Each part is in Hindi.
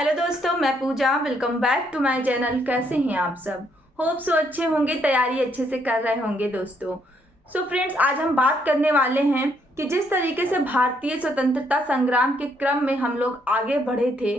हेलो दोस्तों, मैं Pooja. Welcome back to my channel. कैसे हैं आप सब? होप सो अच्छे होंगे, तैयारी अच्छे से कर रहे होंगे दोस्तों। सो फ्रेंड्स, आज हम बात करने वाले हैं कि जिस तरीके से भारतीय स्वतंत्रता संग्राम के क्रम में हम लोग आगे बढ़े थे,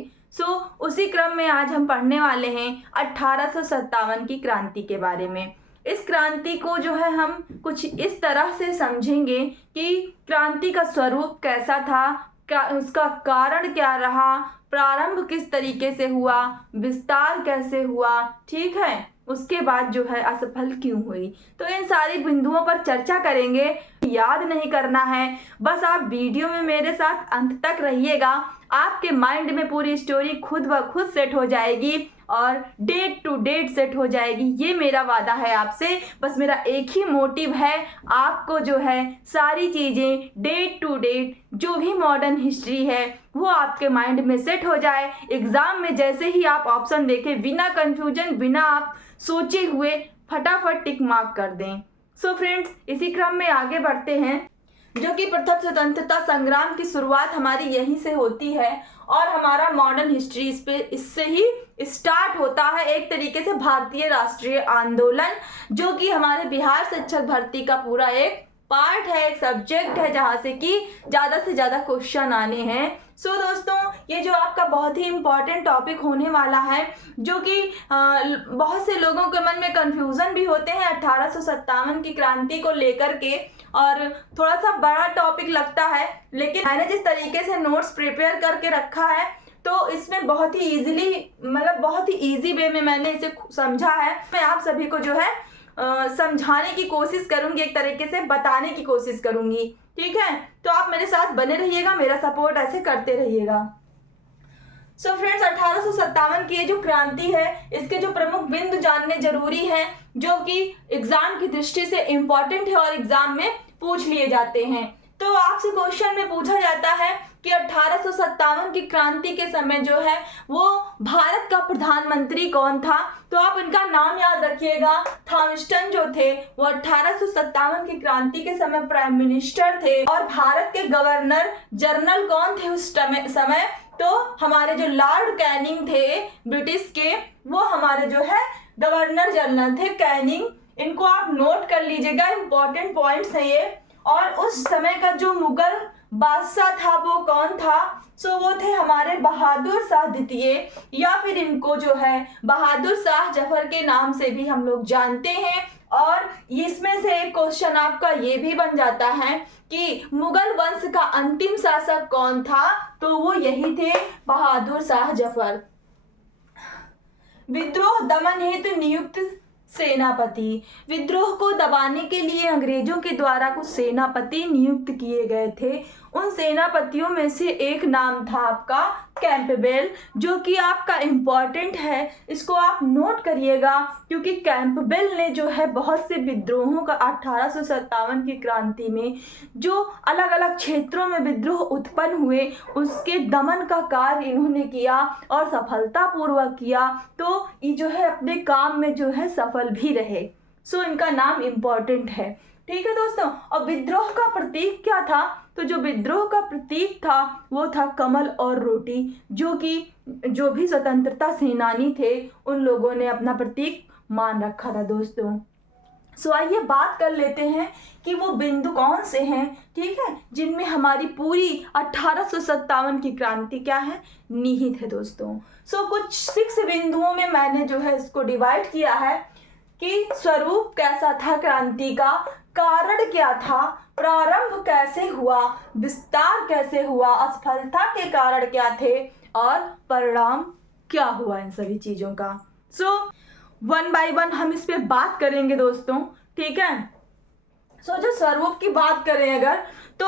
उसी क्रम में आज हम पढ़ने वाले हैं 1857 की क्रांति के बारे में। इस क्रांति को जो है हम कुछ इस तरह से समझेंगे कि क्रांति का स्वरूप कैसा था, क्या उसका कारण क्या रहा, प्रारंभ किस तरीके से हुआ, विस्तार कैसे हुआ, ठीक है, उसके बाद जो है असफल क्यों हुई। तो इन सारी बिंदुओं पर चर्चा करेंगे। याद नहीं करना है, बस आप वीडियो में मेरे साथ अंत तक रहिएगा। आपके माइंड में पूरी स्टोरी खुद ब खुद सेट हो जाएगी और डेट टू डेट सेट हो जाएगी। ये मेरा वादा है आपसे। बस मेरा एक ही मोटिव है, आपको जो है सारी चीज़ें डेट टू डेट जो भी मॉडर्न हिस्ट्री है वो आपके माइंड में सेट हो जाए। एग्ज़ाम में जैसे ही आप ऑप्शन देखें, बिना कन्फ्यूजन, बिना आप सोचे हुए फटाफट टिक मार्क कर दें। सो फ्रेंड्स, इसी क्रम में आगे बढ़ते हैं, जो कि प्रथम स्वतंत्रता संग्राम की शुरुआत हमारी यहीं से होती है और हमारा मॉडर्न हिस्ट्री इससे ही स्टार्ट होता है। एक तरीके से भारतीय राष्ट्रीय आंदोलन, जो कि हमारे बिहार शिक्षक भर्ती का पूरा एक पार्ट है, एक सब्जेक्ट है, जहाँ से कि ज़्यादा से ज़्यादा क्वेश्चन आने हैं। सो दोस्तों, ये जो आपका बहुत ही इम्पॉर्टेंट टॉपिक होने वाला है, जो कि बहुत से लोगों के मन में कन्फ्यूज़न भी होते हैं 1857 की क्रांति को लेकर के, और थोड़ा सा बड़ा टॉपिक लगता है, लेकिन मैंने जिस तरीके से नोट्स प्रिपेयर करके रखा है तो इसमें बहुत ही ईजिली, मतलब बहुत ही ईजी वे में मैंने इसे समझा है। मैं आप सभी को जो है समझाने की कोशिश करूंगी, एक तरीके से बताने की कोशिश करूंगी, ठीक है। तो आप मेरे साथ बने रहिएगा, मेरा सपोर्ट ऐसे करते रहिएगा। सो फ्रेंड्स, 1857 की ये जो क्रांति है, इसके जो प्रमुख बिंदु जानने जरूरी हैं, जो कि एग्जाम की दृष्टि से इम्पोर्टेंट है और एग्जाम में पूछ लिए जाते हैं। तो आपसे क्वेश्चन में पूछा जाता है कि 1857 की क्रांति के समय जो है वो भारत का प्रधानमंत्री कौन था। तो आप इनका नाम याद रखिएगा। थॉमस्टन जो थे वो 1857 की क्रांति के समय प्राइम मिनिस्टर थे। और भारत के गवर्नर जनरल कौन थे उस समय? तो हमारे जो लॉर्ड कैनिंग थे ब्रिटिश के, वो हमारे जो है गवर्नर जनरल थे, कैनिंग। इनको आप नोट कर लीजिएगा, इंपॉर्टेंट पॉइंट्स हैं ये। और उस समय का जो मुगल बादशाह था वो कौन था? सो वो थे हमारे बहादुर शाह द्वितीय, या फिर इनको जो है बहादुर शाह जफर के नाम से भी हम लोग जानते हैं। और इसमें से एक क्वेश्चन आपका ये भी बन जाता है कि मुगल वंश का अंतिम शासक कौन था? तो वो यही थे, बहादुर शाह जफर। विद्रोह दमन हेतु नियुक्त सेनापति। विद्रोह को दबाने के लिए अंग्रेजों के द्वारा कुछ सेनापति नियुक्त किए गए थे। उन सेनापतियों में से एक नाम था आपका कैंपबेल, जो कि आपका इम्पॉर्टेंट है, इसको आप नोट करिएगा, क्योंकि कैंपबेल ने जो है बहुत से विद्रोहों का 1857 की क्रांति में जो अलग अलग क्षेत्रों में विद्रोह उत्पन्न हुए, उसके दमन का कार्य इन्होंने किया और सफलतापूर्वक किया। तो ये जो है अपने काम में जो है सफल भी रहे। सो इनका नाम इम्पॉर्टेंट है, ठीक है दोस्तों। और विद्रोह का प्रतीक क्या था? तो जो विद्रोह का प्रतीक था वो था कमल और रोटी, जो कि जो भी स्वतंत्रता सेनानी थे उन लोगों ने अपना प्रतीक मान रखा था दोस्तों। सो आइए बात कर लेते हैं कि वो बिंदु कौन से हैं, ठीक है, जिनमें हमारी पूरी 1857 की क्रांति क्या है, निहित है दोस्तों। सो कुछ 6 बिंदुओं में मैंने जो है इसको डिवाइड किया है कि स्वरूप कैसा था क्रांति का, कारण क्या था, प्रारंभ कैसे हुआ, विस्तार कैसे हुआ, असफलता के कारण क्या थे और परिणाम क्या हुआ इन सभी चीजों का। सो 1 बाय 1 हम इस पे बात करेंगे दोस्तों, ठीक है। सो जो स्वरूप की बात करें अगर, तो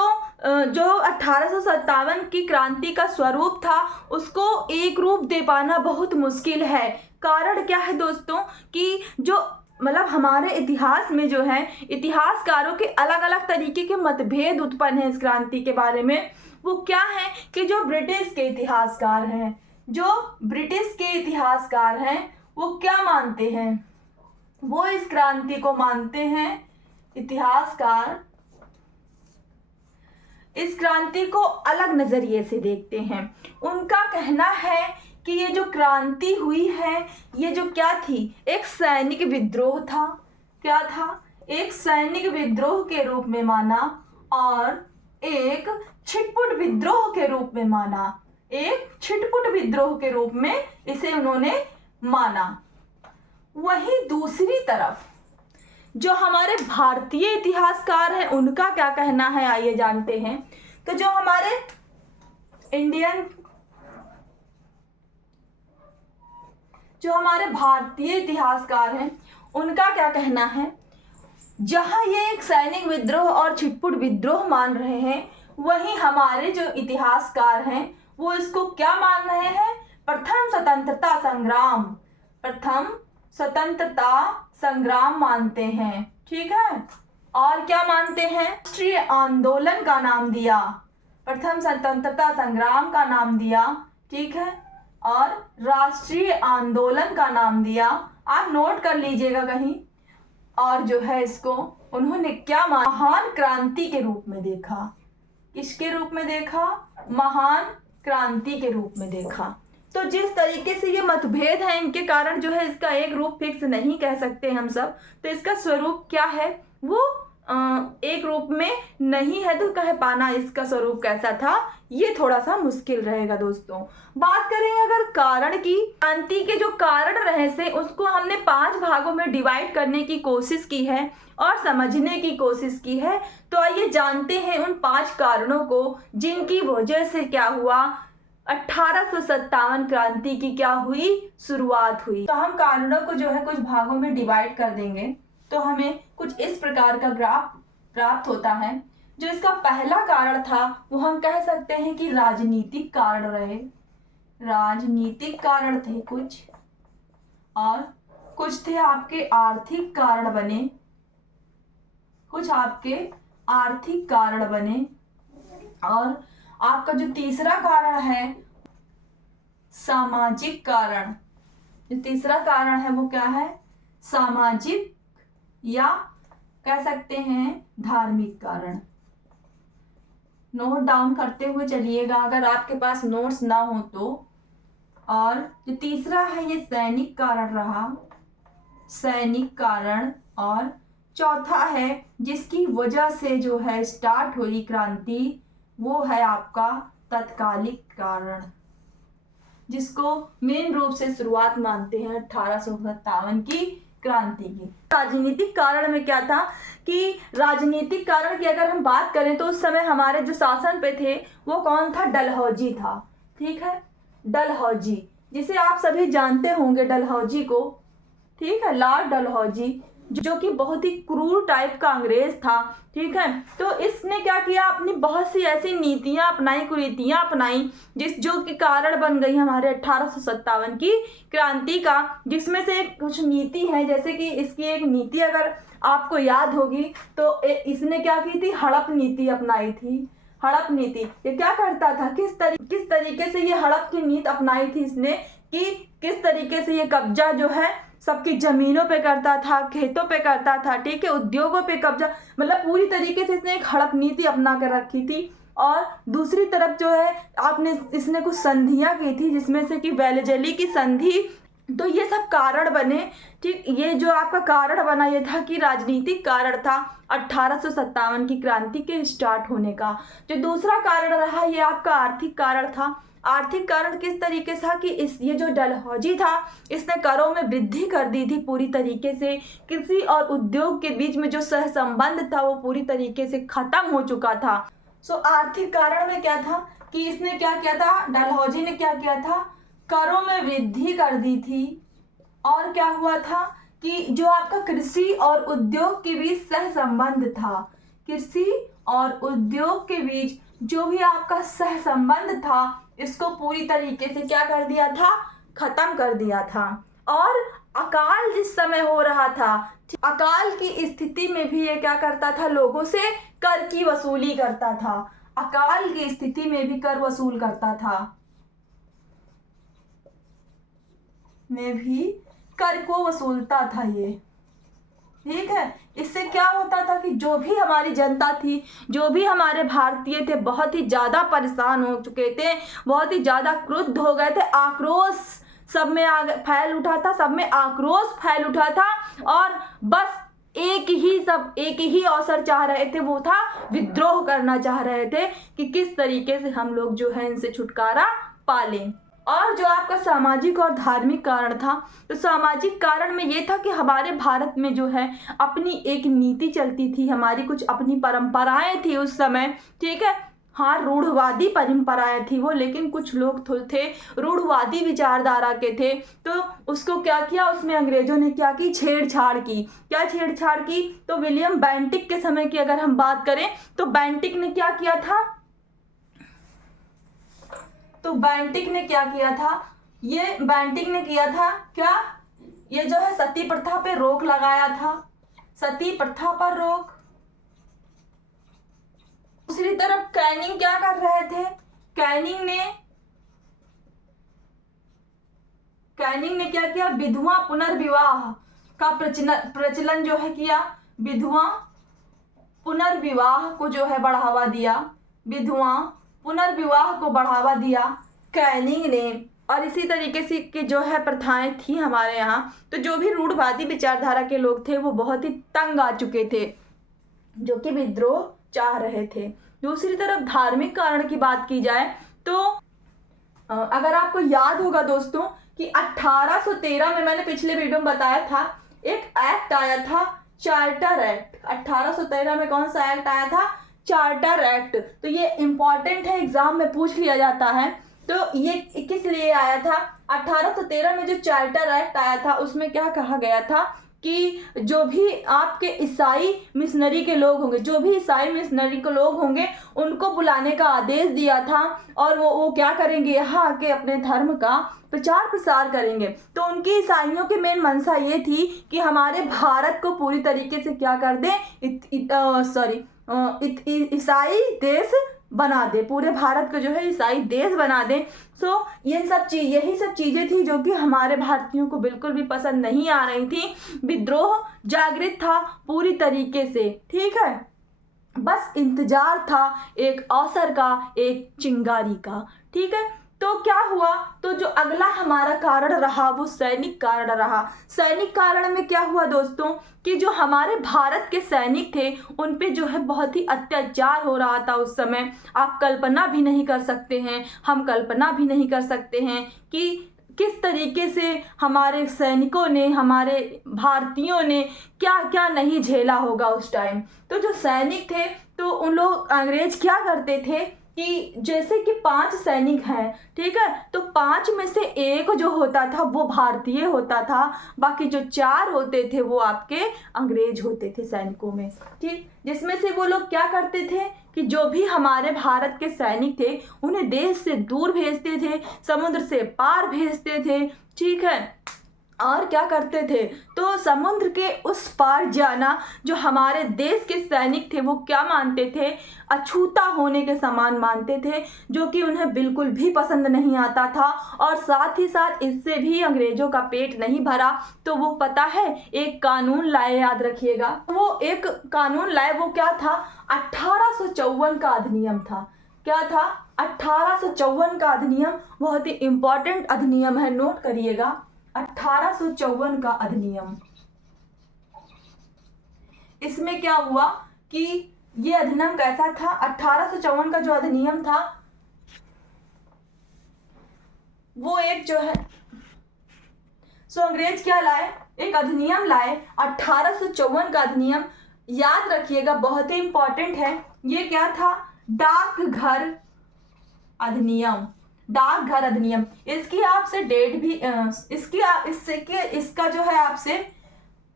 जो 1857 की क्रांति का स्वरूप था उसको एक रूप दे पाना बहुत मुश्किल है। कारण क्या है दोस्तों कि जो मतलब हमारे इतिहास में जो है इतिहासकारों के अलग अलग तरीके के मतभेद उत्पन्न हैं इस क्रांति के बारे में। वो क्या है कि जो ब्रिटिश के इतिहासकार हैं, वो क्या मानते हैं, वो इस क्रांति को मानते हैं, इतिहासकार इस क्रांति को अलग नजरिए से देखते हैं। उनका कहना है कि ये क्रांति हुई है ये जो क्या थी, एक सैनिक विद्रोह था। क्या था? एक सैनिक विद्रोह के रूप में माना और एक छिटपुट विद्रोह के रूप में माना। एक छिटपुट विद्रोह के रूप में इसे उन्होंने माना। वहीं दूसरी तरफ जो हमारे भारतीय इतिहासकार हैं उनका क्या कहना है, आइए जानते हैं। तो जो हमारे भारतीय इतिहासकार हैं उनका क्या कहना है, जहां ये एक सैनिक विद्रोह और छिटपुट विद्रोह मान रहे हैं, वहीं हमारे जो इतिहासकार हैं वो इसको क्या मान रहे हैं, प्रथम स्वतंत्रता संग्राम, प्रथम स्वतंत्रता संग्राम मानते हैं। ठीक है, और क्या मानते हैं, राष्ट्रीय आंदोलन का नाम दिया, प्रथम स्वतंत्रता संग्राम का नाम दिया। ठीक है, और राष्ट्रीय आंदोलन का नाम दिया, आप नोट कर लीजिएगा कहीं। और जो है इसको उन्होंने क्या महान क्रांति के रूप में देखा। किसके रूप में देखा? महान क्रांति के रूप में देखा। तो जिस तरीके से ये मतभेद है इनके कारण जो है इसका एक रूप फिक्स नहीं कह सकते हम सब। तो इसका स्वरूप क्या है, वो एक रूप में नहीं है, तो कह पाना इसका स्वरूप कैसा था ये थोड़ा सा मुश्किल रहेगा दोस्तों। बात करें अगर कारण की, क्रांति के जो कारण रहे से उसको हमने 5 भागों में डिवाइड करने की कोशिश की है और समझने की कोशिश की है। तो आइए जानते हैं उन 5 कारणों को जिनकी वजह से क्या हुआ, 1857 क्रांति की क्या हुई, शुरुआत हुई। तो हम कारणों को जो है कुछ भागों में डिवाइड कर देंगे तो हमें कुछ इस प्रकार का ग्राफ प्राप्त होता है। जो इसका पहला कारण था वो हम कह सकते हैं कि राजनीतिक कारण रहे, राजनीतिक कारण थे कुछ, और कुछ थे आपके आर्थिक कारण बने, कुछ आपके आर्थिक कारण बने, और आपका जो तीसरा कारण है सामाजिक कारण। जो तीसरा कारण है वो क्या है, सामाजिक या कह सकते हैं धार्मिक कारण। नोट डाउन करते हुए चलिएगा अगर आपके पास नोट्स ना हो तो। और जो तीसरा है ये सैनिक कारण रहा, सैनिक कारण। और चौथा है जिसकी वजह से जो है स्टार्ट हुई क्रांति, वो है आपका तत्कालिक कारण, जिसको मेन रूप से शुरुआत मानते हैं 1857 की क्रांति की। राजनीतिक कारण में क्या था कि राजनीतिक कारण की अगर हम बात करें तो उस समय हमारे जो शासन पे थे वो कौन था, डलहौजी था। ठीक है, डलहौजी, जिसे आप सभी जानते होंगे डलहौजी को। ठीक है, लॉर्ड डलहौजी जो कि बहुत ही क्रूर टाइप का अंग्रेज था। ठीक है, तो इसने क्या किया, अपनी बहुत सी ऐसी नीतियां अपनाई, कुरीतियां अपनाई, जो कि कारण बन गई हमारे 1857 की क्रांति का। जिसमें से कुछ नीति है, जैसे कि इसकी एक नीति अगर आपको याद होगी तो इसने क्या की थी, हड़प नीति अपनाई थी। हड़प नीति ये क्या करता था, किस तरीके से ये हड़प की नीति अपनाई थी इसने, कि किस तरीके से ये कब्जा जो है सबकी जमीनों पे करता था, खेतों पे करता था। ठीक है, उद्योगों पे कब्जा, मतलब पूरी तरीके से इसने एक हड़प नीति अपना कर रखी थी। और दूसरी तरफ जो है इसने कुछ संधियां की थी, जिसमें से कि वेलेजली की संधि। तो ये सब कारण बने। ठीक, ये जो आपका कारण बना ये था कि राजनीतिक कारण था 1857 की क्रांति के स्टार्ट होने का। जो दूसरा कारण रहा ये आपका आर्थिक कारण था। आर्थिक कारण किस तरीके से था कि ये जो डलहौजी था इसने करों में वृद्धि कर दी थी पूरी तरीके से। कृषि और उद्योग के बीच में जो सहसंबंध था वो पूरी तरीके से खत्म हो चुका था। सो आर्थिक कारण में क्या था कि इसने क्या किया था, डलहौजी ने क्या किया था, करों में वृद्धि कर दी थी। और क्या हुआ था कि जो आपका कृषि और उद्योग के बीच सहसंबंध था, कृषि और उद्योग के बीच जो भी आपका सहसंबंध था इसको पूरी तरीके से क्या कर दिया था, खत्म कर दिया था। और अकाल जिस समय हो रहा था, अकाल की स्थिति में भी ये क्या करता था, लोगों से कर की वसूली करता था। अकाल की स्थिति में भी कर वसूल करता था, में भी कर को वसूलता था ये। ठीक है, इससे क्या होता था कि जो भी हमारी जनता थी, जो भी हमारे भारतीय थे, बहुत ही ज़्यादा परेशान हो चुके थे, बहुत ही ज़्यादा क्रुद्ध हो गए थे, आक्रोश सब में आग फैल उठा था, सब में आक्रोश फैल उठा था और बस एक ही अवसर चाह रहे थे, वो था विद्रोह करना चाह रहे थे कि किस तरीके से हम लोग जो है इनसे छुटकारा पा लें। और जो आपका सामाजिक और धार्मिक कारण था, तो सामाजिक कारण में ये था कि हमारे भारत में जो है अपनी एक नीति चलती थी, हमारी कुछ अपनी परंपराएं थी उस समय, ठीक है। हाँ, रूढ़वादी परंपराएं थी वो, लेकिन कुछ लोग थे रूढ़वादी विचारधारा के थे, तो उसको क्या किया, उसमें अंग्रेजों ने क्या की, छेड़छाड़ की। क्या छेड़छाड़ की? तो विलियम बेंटिक के समय की अगर हम बात करें तो बेंटिक ने क्या किया था, तो बेंटिक ने क्या किया था, ये बेंटिक ने किया था क्या, ये जो है सती प्रथा पे रोक लगाया था, सती प्रथा पर रोक। दूसरी तरफ कैनिंग क्या कर रहे थे, कैनिंग ने क्या किया, विधवा पुनर्विवाह का प्रचलन जो है किया, विधवा पुनर्विवाह को जो है बढ़ावा दिया, विधवा पुनर्विवाह को बढ़ावा दिया कैनिंग ने। और इसी तरीके से की जो है प्रथाएं थी हमारे यहाँ, तो जो भी रूढ़वादी विचारधारा के लोग थे वो बहुत ही तंग आ चुके थे, जो कि विद्रोह चाह रहे थे। दूसरी तरफ धार्मिक कारण की बात की जाए तो अगर आपको याद होगा दोस्तों कि 1813 में, मैंने पिछले वीडियो में बताया था, एक एक्ट आया था, चार्टर एक्ट। 1813 में कौन सा एक्ट आया था, चार्टर एक्ट। तो ये इंपॉर्टेंट है, एग्जाम में पूछ लिया जाता है। तो ये किस लिए आया था, 1813 में जो चार्टर एक्ट आया था उसमें क्या कहा गया था कि जो भी आपके ईसाई मिशनरी के लोग होंगे, जो भी ईसाई मिशनरी के लोग होंगे उनको बुलाने का आदेश दिया था, और वो क्या करेंगे, यहाँ आके अपने धर्म का प्रचार प्रसार करेंगे। तो उनकी ईसाइयों की मेन मंशा ये थी कि हमारे भारत को पूरी तरीके से क्या कर दें, ईसाई देश बना दे, पूरे भारत को जो है ईसाई देश बना दे। सो यही सब चीज़ें थी जो कि हमारे भारतीयों को बिल्कुल भी पसंद नहीं आ रही थी। विद्रोह जागृत था पूरी तरीके से, ठीक है। बस इंतजार था एक अवसर का, एक चिंगारी का, ठीक है। तो क्या हुआ, तो जो अगला हमारा कारण रहा वो सैनिक कारण रहा। सैनिक कारण में क्या हुआ दोस्तों कि जो हमारे भारत के सैनिक थे उन पे जो है बहुत ही अत्याचार हो रहा था उस समय। आप कल्पना भी नहीं कर सकते हैं, हम कल्पना भी नहीं कर सकते हैं कि किस तरीके से हमारे सैनिकों ने, हमारे भारतीयों ने क्या क्या नहीं झेला होगा उस टाइम। तो जो सैनिक थे तो उन लोग, अंग्रेज क्या करते थे कि जैसे कि 5 सैनिक हैं, ठीक है, तो 5 में से एक जो होता था वो भारतीय होता था, बाकी जो 4 होते थे वो आपके अंग्रेज होते थे सैनिकों में, ठीक। जिसमें से वो लोग क्या करते थे कि जो भी हमारे भारत के सैनिक थे उन्हें देश से दूर भेजते थे, समुद्र से पार भेजते थे, ठीक है। और क्या करते थे, तो समुद्र के उस पार जाना जो हमारे देश के सैनिक थे वो क्या मानते थे, अछूता होने के समान मानते थे, जो कि उन्हें बिल्कुल भी पसंद नहीं आता था। और साथ ही साथ इससे भी अंग्रेजों का पेट नहीं भरा, तो वो पता है एक कानून लाए, याद रखिएगा, वो एक कानून लाए, वो क्या था, 1854 का अधिनियम था। क्या था, 1854 का अधिनियम, बहुत ही इंपॉर्टेंट अधिनियम है, नोट करिएगा, 1854 का अधिनियम। इसमें क्या हुआ कि ये अधिनियम कैसा था, 1854 का जो अधिनियम था वो एक जो है, अंग्रेज क्या लाए, एक अधिनियम लाए, 1854 का अधिनियम। याद रखिएगा, बहुत ही इंपॉर्टेंट है। ये क्या था, डाकघर अधिनियम, डाकघर अधिनियम। इसकी आपसे डेट भी इसका जो है आपसे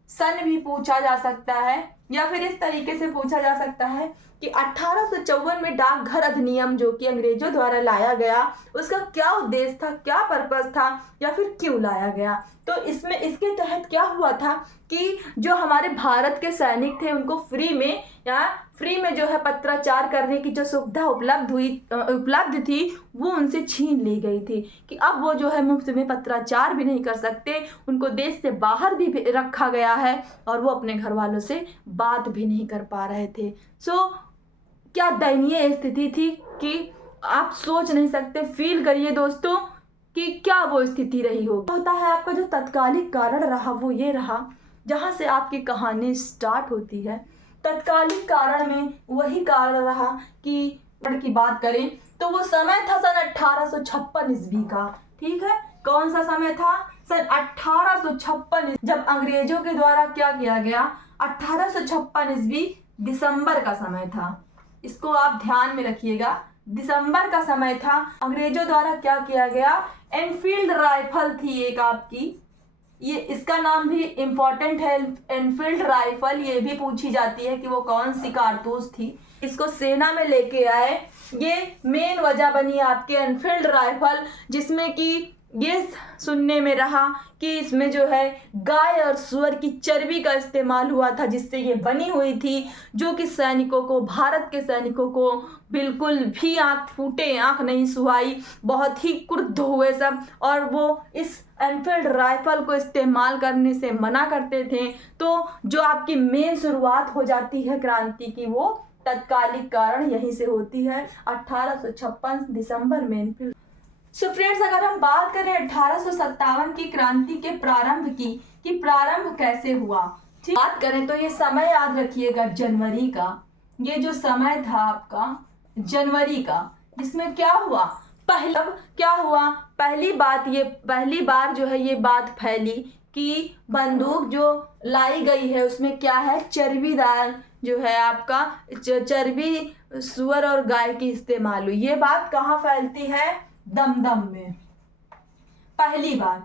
सन भी पूछा जा सकता है, या फिर इस तरीके से पूछा जा सकता है कि 1854 में डाकघर अधिनियम जो कि अंग्रेजों द्वारा लाया गया, उसका क्या उद्देश्य था, क्या पर्पस था, या फिर क्यों लाया गया। तो इसमें इसके तहत क्या हुआ था कि जो हमारे भारत के सैनिक थे उनको फ्री में जो है पत्राचार करने की जो सुविधा उपलब्ध थी वो उनसे छीन ली गई थी, कि अब वो जो है मुफ्त में पत्राचार भी नहीं कर सकते, उनको देश से बाहर भी रखा गया है और वो अपने घर वालों से बात भी नहीं कर पा रहे थे। क्या दयनीय स्थिति थी कि आप सोच नहीं सकते, फील करिए दोस्तों कि क्या वो स्थिति रही होगी। होता है आपका जो तत्कालिक कारण रहा वो ये रहा, जहाँ से आपकी कहानी स्टार्ट होती है। तत्कालिक कारण में वही कारण रहा कि की बात करें तो वो समय था सन 1856 ईस्वी का। ठीक है, कौन सा समय था? सन 1856, जब अंग्रेजों के द्वारा क्या किया गया? 1856 ईस्वी दिसंबर का समय था। इसको आप ध्यान में रखिएगा, दिसंबर का समय था। अंग्रेजों द्वारा क्या किया गया? एनफील्ड राइफल थी एक आपकी, ये इसका नाम भी इम्पोर्टेंट है, एनफील्ड राइफल। ये भी पूछी जाती है कि वो कौन सी कारतूस थी। इसको सेना में लेके आए, ये मेन वजह बनी आपके एनफील्ड राइफल, जिसमें कि ये सुनने में रहा कि इसमें जो है गाय और सूअर की चर्बी का इस्तेमाल हुआ था, जिससे ये बनी हुई थी, जो कि सैनिकों को, भारत के सैनिकों को बिल्कुल भी आंख फूटे, आंख नहीं सुहाई, बहुत ही क्रुद्ध हुए सब, और वो इस एनफील्ड राइफल को इस्तेमाल करने से मना करते थे। तो जो आपकी मेन शुरुआत हो जाती है क्रांति की, वो तत्कालिक कारण यहीं से होती है, 1856 दिसंबर में एनफील्ड। सो फ्रेंड्स, अगर हम बात करें 1857 की क्रांति के प्रारंभ की, कि प्रारंभ कैसे हुआ, ठीक, बात करें तो ये समय याद रखिएगा जनवरी का। ये जो समय था आपका जनवरी का, जिसमें क्या हुआ? क्या हुआ? पहली बार जो है ये बात फैली कि बंदूक जो लाई गई है उसमें क्या है? चर्बीदार जो है आपका चर्बी सूअर और गाय की इस्तेमाल हुई। ये बात कहाँ फैलती है? दमदम में। पहली बार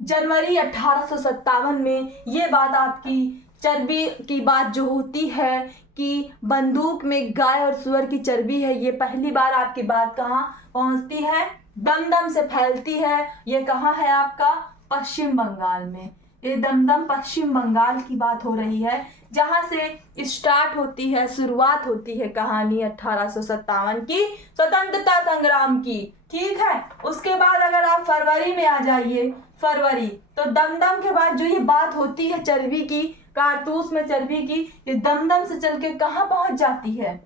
जनवरी 1857 में ये बात आपकी चर्बी की बात जो होती है कि बंदूक में गाय और सूअर की चर्बी है, ये पहली बार आपकी बात कहाँ पहुंचती है? दमदम से फैलती है। ये कहाँ है आपका? पश्चिम बंगाल में। ये दमदम पश्चिम बंगाल की बात हो रही है, जहां से स्टार्ट होती है, शुरुआत होती है कहानी 1857 की, स्वतंत्रता संग्राम की। ठीक है, उसके बाद अगर आप फरवरी में आ जाइए, फरवरी, तो दमदम के बाद जो ये बात होती है चर्बी की, कारतूस में चर्बी की, ये दमदम से चल के कहाँ पहुंच जाती है?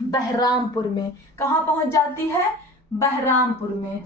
बहरामपुर में। कहाँ पहुंच जाती है? बहरामपुर में,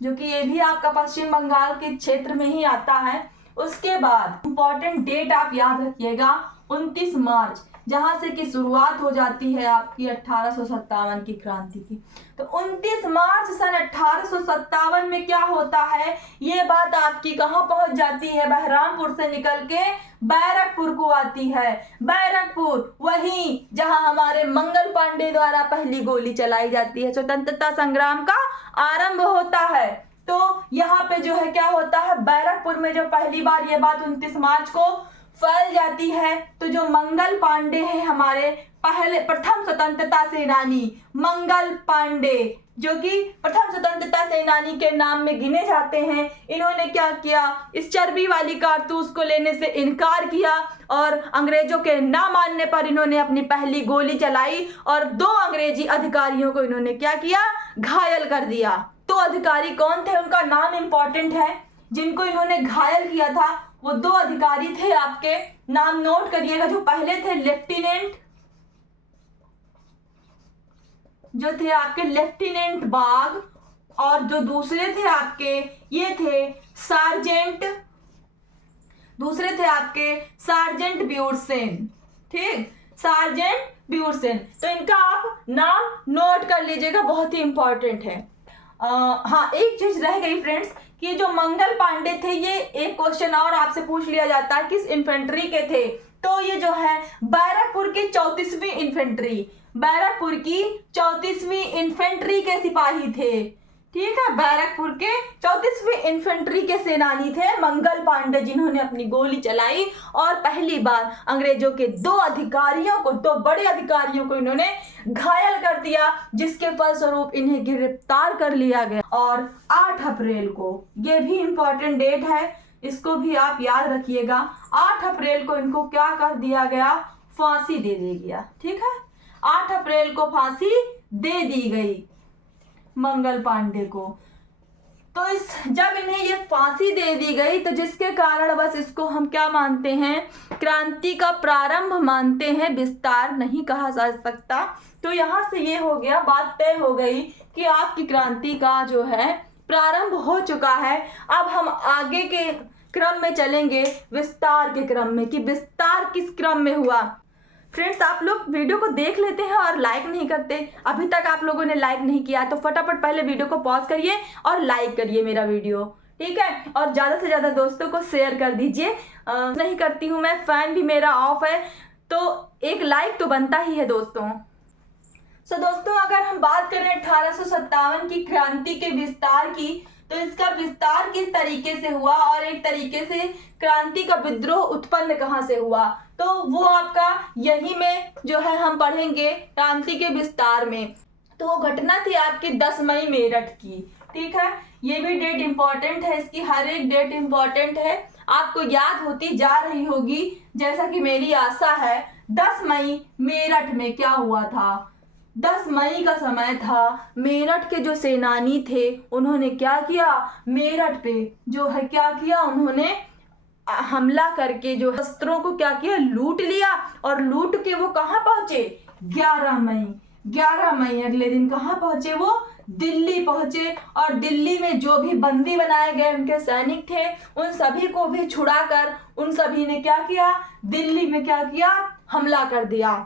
जो कि ये भी आपका पश्चिम बंगाल के क्षेत्र में ही आता है। उसके बाद इंपॉर्टेंट डेट आप याद रखिएगा, 29 मार्च, जहां से कि शुरुआत हो जाती है आपकी 1857 की क्रांति की। तो 29 मार्च सन 1857 में क्या होता है? ये बात आपकी कहाँ पहुंच जाती है? बहरामपुर से निकल के बैरकपुर को आती है। बैरकपुर वहीं जहां हमारे मंगल पांडे द्वारा पहली गोली चलाई जाती है, स्वतंत्रता संग्राम का आरंभ होता है। तो यहाँ पे जो है क्या होता है? बैरकपुर में जो पहली बार ये बात 29 मार्च को फैल जाती है, तो जो मंगल पांडे हैं हमारे प्रथम स्वतंत्रता सेनानी, मंगल पांडे, जो कि प्रथम स्वतंत्रता सेनानी के नाम में गिने जाते हैं, इन्होंने क्या किया? इस चर्बी वाली कारतूस को लेने से इनकार किया, और अंग्रेजों के ना मानने पर इन्होंने अपनी पहली गोली चलाई, और 2 अंग्रेजी अधिकारियों को इन्होंने क्या किया? घायल कर दिया। तो अधिकारी कौन थे? उनका नाम इंपॉर्टेंट है। जिनको इन्होंने घायल किया था वो 2 अधिकारी थे, आपके नाम नोट करिएगा। जो पहले थे लेफ्टिनेंट, जो थे आपके लेफ्टिनेंट बाग, और जो दूसरे थे आपके ये थे सार्जेंट, दूसरे थे आपके सार्जेंट ब्यूरसेन। ठीक, सार्जेंट ब्यूरसेन। तो इनका आप नाम नोट कर लीजिएगा, बहुत ही इंपॉर्टेंट है। हाँ, एक चीज रह गई फ्रेंड्स, कि जो मंगल पांडे थे, ये एक क्वेश्चन और आपसे पूछ लिया जाता है, किस इन्फेंट्री के थे? तो ये जो है बैरकपुर की 34वीं इन्फेंट्री, बैरकपुर की 34वीं इन्फेंट्री के सिपाही थे। ठीक है, बैरकपुर के 34वीं इन्फेंट्री के सेनानी थे मंगल पांडे, जिन्होंने अपनी गोली चलाई और पहली बार अंग्रेजों के 2 अधिकारियों को, 2 बड़े अधिकारियों को इन्होंने घायल कर दिया, जिसके फलस्वरूप इन्हें गिरफ्तार कर लिया गया। और 8 अप्रैल को, ये भी इंपॉर्टेंट डेट है, इसको भी आप याद रखिएगा, 8 अप्रैल को इनको क्या कर दिया गया? फांसी दे दी गया। ठीक है, 8 अप्रैल को फांसी दे दी गई मंगल पांडे को। तो जब इन्हें ये फांसी दे दी गई, तो जिसके कारण बस इसको हम क्या मानते हैं? क्रांति का प्रारंभ मानते हैं, विस्तार नहीं कहा जा सकता। तो यहाँ से ये हो गया, बात तय हो गई कि आपकी क्रांति का जो है प्रारंभ हो चुका है। अब हम आगे के क्रम में चलेंगे, विस्तार के क्रम में, कि विस्तार किस क्रम में हुआ। फ्रेंड्स, आप लोग वीडियो को देख लेते हैं और लाइक नहीं करते। अभी तक आप लोगों ने लाइक नहीं किया तो फटाफट पहले वीडियो को पॉज करिए और लाइक करिए मेरा वीडियो, ठीक है। और ज़्यादा से ज़्यादा दोस्तों को शेयर कर दीजिए। नहीं करती हूँ मैं, फैन भी मेरा ऑफ है, तो एक लाइक तो बनता ही है दोस्तों। सो दोस्तों, अगर हम बात करें 1857 की क्रांति के विस्तार की, तो इसका विस्तार किस तरीके से हुआ और एक तरीके से क्रांति का विद्रोह उत्पन्न कहाँ से हुआ, तो वो आपका यही में जो है हम पढ़ेंगे क्रांति के विस्तार में। तो वो घटना थी आपकी 10 मई मेरठ की, ठीक है। ये भी डेट इंपॉर्टेंट है, इसकी हर एक डेट इंपॉर्टेंट है, आपको याद होती जा रही होगी जैसा कि मेरी आशा है। 10 मई मेरठ में क्या हुआ था? 10 मई का समय था, मेरठ के जो सेनानी थे उन्होंने क्या किया, मेरठ पे जो है क्या किया, उन्होंने हमला करके जो शस्त्रों को क्या किया, लूट लिया। और लूट के वो कहाँ पहुंचे? 11 मई अगले दिन कहाँ पहुंचे? वो दिल्ली पहुंचे। और दिल्ली में जो भी बंदी बनाए गए उनके सैनिक थे, उन सभी को भी छुड़ाकर उन सभी ने क्या किया, दिल्ली में क्या किया, हमला कर दिया।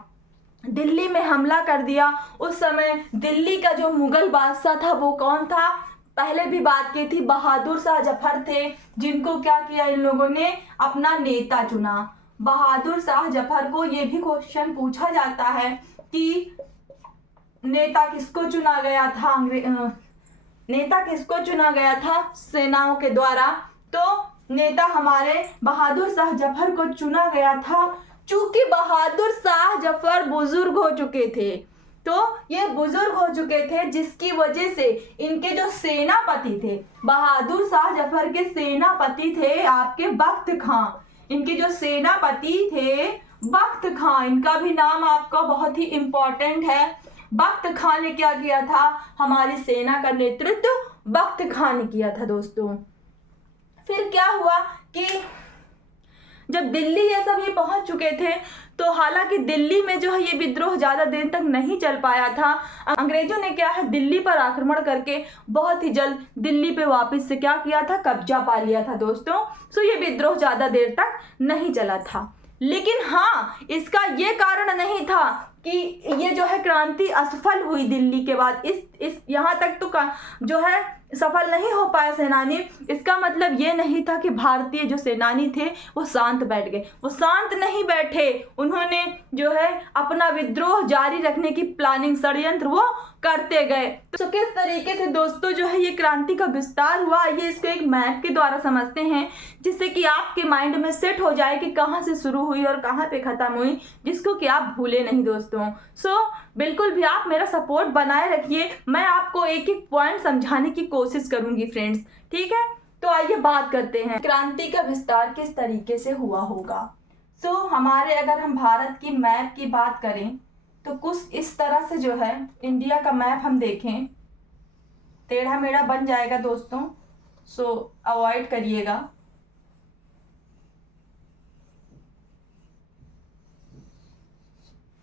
दिल्ली में हमला कर दिया। उस समय दिल्ली का जो मुगल बादशाह था वो कौन था? पहले भी बात की थी, बहादुर शाह जफर थे, जिनको क्या किया, इन लोगों ने अपना नेता चुना। बहादुर शाह जफर को ये भी क्वेश्चन पूछा जाता है कि नेता किसको चुना गया था, नेता किसको चुना गया था सेनाओं के द्वारा? तो नेता हमारे बहादुर शाह जफर को चुना गया था। चूंकि बहादुर शाह जफर बुजुर्ग हो चुके थे, तो ये बुजुर्ग हो चुके थे, जिसकी वजह से इनके जो सेनापति थे, बहादुर शाह जफर के सेनापति थे आपके बख्त खां। इनके जो सेनापति थे बख्त खां, इनका भी नाम आपका बहुत ही इंपॉर्टेंट है। बख्त खां ने क्या किया था? हमारी सेना का नेतृत्व बख्त खां ने किया था दोस्तों। फिर क्या हुआ कि जब दिल्ली ये सब ये पहुंच चुके थे, तो हालांकि दिल्ली में जो है ये विद्रोह ज़्यादा देर तक नहीं चल पाया था। अंग्रेजों ने क्या है, दिल्ली पर आक्रमण करके बहुत ही जल्द दिल्ली पे वापस से क्या किया था, कब्जा पा लिया था दोस्तों। सो ये विद्रोह ज़्यादा देर तक नहीं चला था। लेकिन हाँ, इसका ये कारण नहीं था कि ये जो है क्रांति असफल हुई दिल्ली के बाद। इस यहाँ तक तो जो है सफल नहीं हो पाया सेनानी। इसका मतलब ये नहीं था कि भारतीय जो सेनानी थे वो शांत बैठ गए। वो शांत नहीं बैठे, उन्होंने जो है अपना विद्रोह जारी रखने की प्लानिंग, षड्यंत्र वो करते गए। तो किस तरीके से दोस्तों जो है ये क्रांति का विस्तार हुआ, ये इसको एक मैप के द्वारा समझते हैं, जिससे कि आपके माइंड में सेट हो जाए कि कहाँ से शुरू हुई और कहाँ पे खत्म हुई, जिसको कि आप भूले नहीं दोस्तों। सो बिल्कुल भी आप मेरा सपोर्ट बनाए रखिए, मैं आपको एक एक पॉइंट समझाने की कोशिश करूंगी फ्रेंड्स, ठीक है। तो आइए बात करते हैं क्रांति का विस्तार किस तरीके से हुआ होगा। सो हमारे अगर हम भारत की मैप की बात करें तो कुछ इस तरह से जो है इंडिया का मैप हम देखें, टेढ़ा मेढ़ा बन जाएगा दोस्तों, सो अवॉइड करिएगा।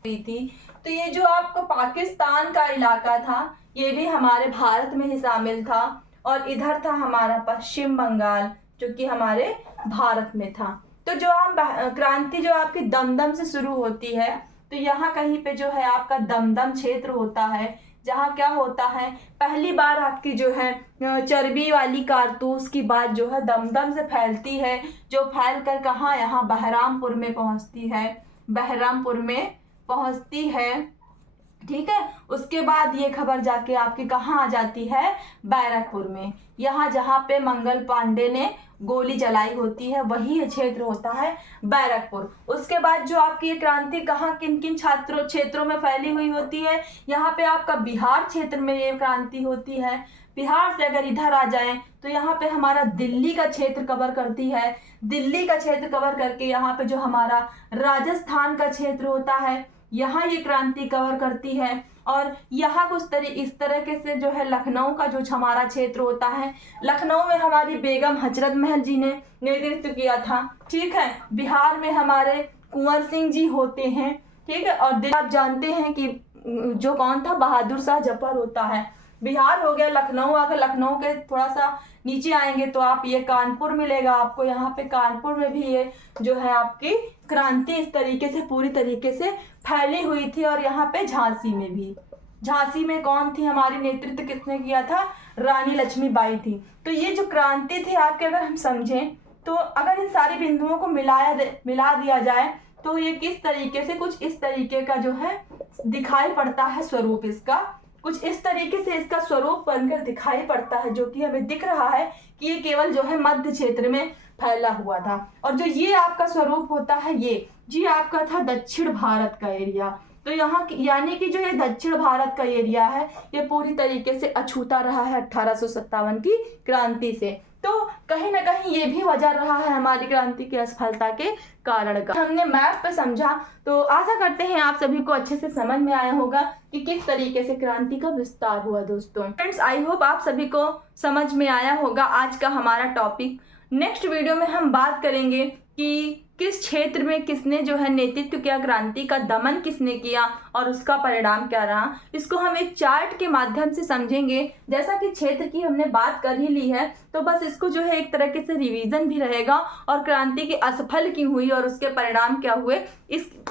थी तो ये जो आपका पाकिस्तान का इलाका था ये भी हमारे भारत में ही शामिल था, और इधर था हमारा पश्चिम बंगाल जो कि हमारे भारत में था। तो जो हम क्रांति जो आपकी दमदम से शुरू होती है, तो यहाँ कहीं पे जो है आपका दमदम क्षेत्र होता है, जहाँ क्या होता है, पहली बार आपकी जो है चर्बी वाली कारतूस की बात जो है दमदम से फैलती है, जो फैल कर कहाँ, यहाँ बहरामपुर में पहुँचती है, बहरामपुर में पहुंचती है, ठीक है। उसके बाद ये खबर जाके आपकी कहाँ आ जाती है, बैरकपुर में। यहाँ जहाँ पे मंगल पांडे ने गोली चलाई होती है वही क्षेत्र होता है बैरकपुर। उसके बाद जो आपकी ये क्रांति कहाँ किन किन क्षेत्रों में फैली हुई होती है, यहाँ पे आपका बिहार क्षेत्र में ये क्रांति होती है। बिहार से अगर इधर आ जाएं तो यहाँ पे हमारा दिल्ली का क्षेत्र कवर करती है, दिल्ली का क्षेत्र कवर करके यहाँ पे जो हमारा राजस्थान का क्षेत्र होता है यहाँ ये क्रांति कवर करती है। और यहाँ कुछ इस तरीके से जो है लखनऊ का जो हमारा क्षेत्र होता है, लखनऊ में हमारी बेगम हजरत महल जी ने नेतृत्व किया था, ठीक है। बिहार में हमारे कुंवर सिंह जी होते हैं, ठीक है। और आप जानते हैं कि जो कौन था, बहादुर शाह जफर होता है। बिहार हो गया, लखनऊ आ गया, लखनऊ के थोड़ा सा नीचे आएंगे तो आप ये कानपुर मिलेगा आपको। यहाँ पे कानपुर में भी ये जो है आपकी क्रांति इस तरीके से पूरी तरीके से फैली हुई थी। और यहाँ पे झांसी में भी, झांसी में कौन थी हमारी, नेतृत्व किसने किया था, रानी लक्ष्मीबाई थी। तो ये जो क्रांति थी आपके, अगर हम समझें तो अगर इन सारी बिंदुओं को मिला दिया जाए तो ये किस तरीके से, कुछ इस तरीके का जो है दिखाई पड़ता है स्वरूप इसका, कुछ इस तरीके से इसका स्वरूप बनकर दिखाई पड़ता है, जो कि हमें दिख रहा है कि ये केवल जो है मध्य क्षेत्र में फैला हुआ था। और जो ये आपका स्वरूप होता है, ये जी आपका था दक्षिण भारत का एरिया। तो यहाँ यानी कि जो ये दक्षिण भारत का एरिया है ये पूरी तरीके से अछूता रहा है 1857 की क्रांति से। तो कहीं ना कहीं ये भी वजह रहा है हमारी क्रांति की असफलता के कारण का। हमने मैप पे समझा, तो आशा करते हैं आप सभी को अच्छे से समझ में आया होगा कि किस तरीके से क्रांति का विस्तार हुआ। दोस्तों फ्रेंड्स, आई होप आप सभी को समझ में आया होगा आज का हमारा टॉपिक। नेक्स्ट वीडियो में हम बात करेंगे कि किस क्षेत्र में किसने जो है नेतृत्व किया, क्रांति का दमन किसने किया और उसका परिणाम क्या रहा। इसको हम एक चार्ट के माध्यम से समझेंगे। जैसा कि क्षेत्र की हमने बात कर ही ली है, तो बस इसको जो है एक तरीके से रिवीजन भी रहेगा और क्रांति की असफल क्यों हुई और उसके परिणाम क्या हुए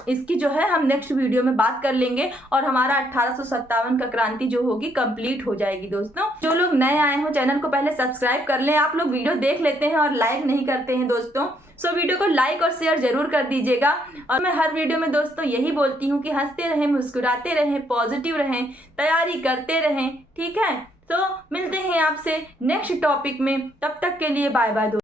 इसकी जो है हम नेक्स्ट वीडियो में बात कर लेंगे। और हमारा 1857 का क्रांति जो होगी कंप्लीट हो जाएगी। दोस्तों जो लोग नए आए हो चैनल को पहले सब्सक्राइब कर लें। आप लोग वीडियो देख लेते हैं और लाइक नहीं करते हैं दोस्तों, सो वीडियो को लाइक और शेयर जरूर कर दीजिएगा। और मैं हर वीडियो में दोस्तों यही बोलती हूँ कि हंसते रहें, मुस्कुराते रहें, पॉजिटिव रहें, तैयारी करते रहें। ठीक है, तो मिलते हैं आपसे नेक्स्ट टॉपिक में, तब तक के लिए बाय बाय।